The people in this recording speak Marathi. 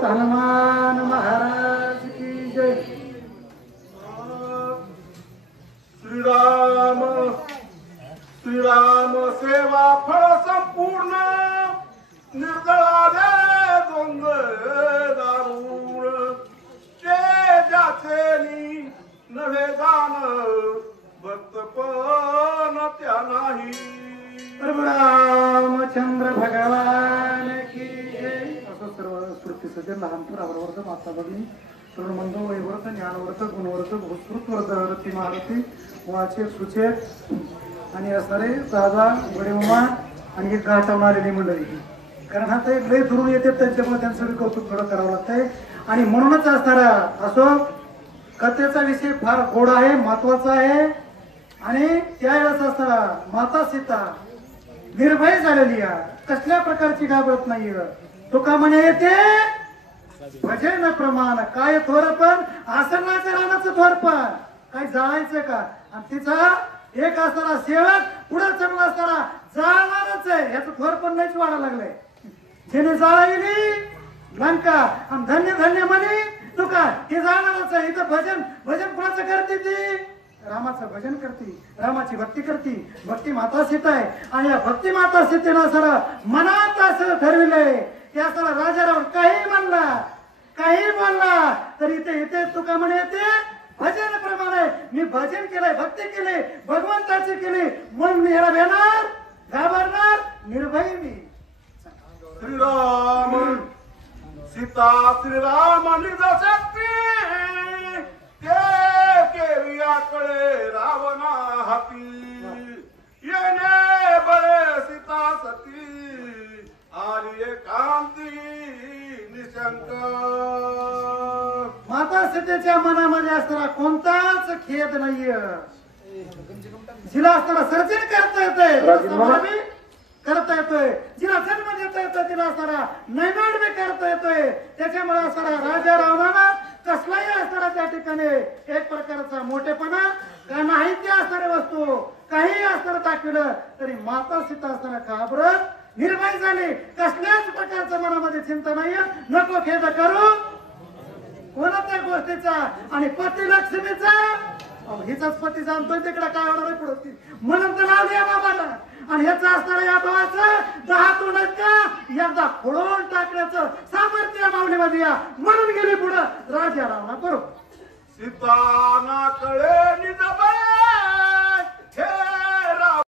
बोलत हनुमान महाराज की जय। श्रीराम श्रीराम सेवा फळ संपूर्ण निर्दळा दे द्वंद्व दारुण ते ज्याचे नव्हे जाण भक्तपण त्या नाही। प्रभू रामचंद्र भगवान की जय। असं सर्व स्फूर्ती सज्जन लहान पुरावरवर्त माता भगिनी तरुणमंद वैवर्त ज्ञानवर्त गुणवर्त भूतकृतवर्त रती महारथी वाचे सुचेत आणि असणारे दादा वडेमामा आणि एक गाठवणारी मंडळी, कारण आता एक लय दुरून येते त्यांच्यामुळे त्यांचं बी कौतुक थोडं करावं लागतंय। आणि म्हणूनच असणारा असो कथेचा विषय फार गोड आहे, महत्वाचा आहे। आणि त्यावेळेस असणारा माता सीता निर्भय झालेली आहे, कसल्या प्रकारची घाबरत नाही। तुका म्हणे येते भजन प्रमाण काय थोरपण आसनाचं रानाचं थोरपण काय जाळायचं का। आणि तिचा एक असणारा सेवक पुढे चांगला असणारा जाळणारच आहे, याचं थोरपण नाहीच वाढा लागलंय। जिने जाळायली लंका आणि धन्य धन्य म्हणे तुका हे जाणारच आहे। इथं भजन भजन कुणाचं करते ती रामाचं भजन करते, रामाची भक्ती करते, भक्ती माता सीता आहे। आणि या भक्ती माता सीतेनं सर मनात असं ठरविलंय की असं राजाराव काही म्हणला काही बोलला तर इथे इथे तुका म्हणे येते भजन प्रमाणे मी भजन केलंय, भक्ती केली, भगवंताची केली, म्हणून मी याला भेणार घाबरणार निर्भय मी। श्रीराम सीता श्रीराम निज शक्ती ते केवियाकडे रावणा हाती येणे बळे सीता सती आली एकांती निशंक। माता सीतेच्या मनामध्ये असणारा कोणताच खेद नाहीये, जिला असणारा सर्जन करता येतोय करता येतोय, जिला जन्म देता येतोय तिला असणारा नैनाड बी करता येतोय। त्याच्यामुळे असणारा राजा रावणाला कसलाही असणारा त्या ठिकाणी एक प्रकारचा मोठेपणा का नाही ते असणारे वस्तू काही असणारं दाखवलं तरी माता सीता असताना घाबरत निर्भय झाली, कसल्याच प्रकारचं मनामध्ये चिंता नाही, नको खेद करू कोणत्या गोष्टीचा। आणि पती लक्ष्मीचा हिचाच पती जाणतोय तिकडे काय होणार पुढे म्हणून तर लावली या बाबाला। आणि ह्याचं असणाऱ्या या भावाचं 10 तोंड का एकदा फोडून टाकण्याचं सामर्थ्य माऊलीमध्ये या म्हणून गेली पुढं राजा रावणा बरोबर। सीता ना कळे निज बळे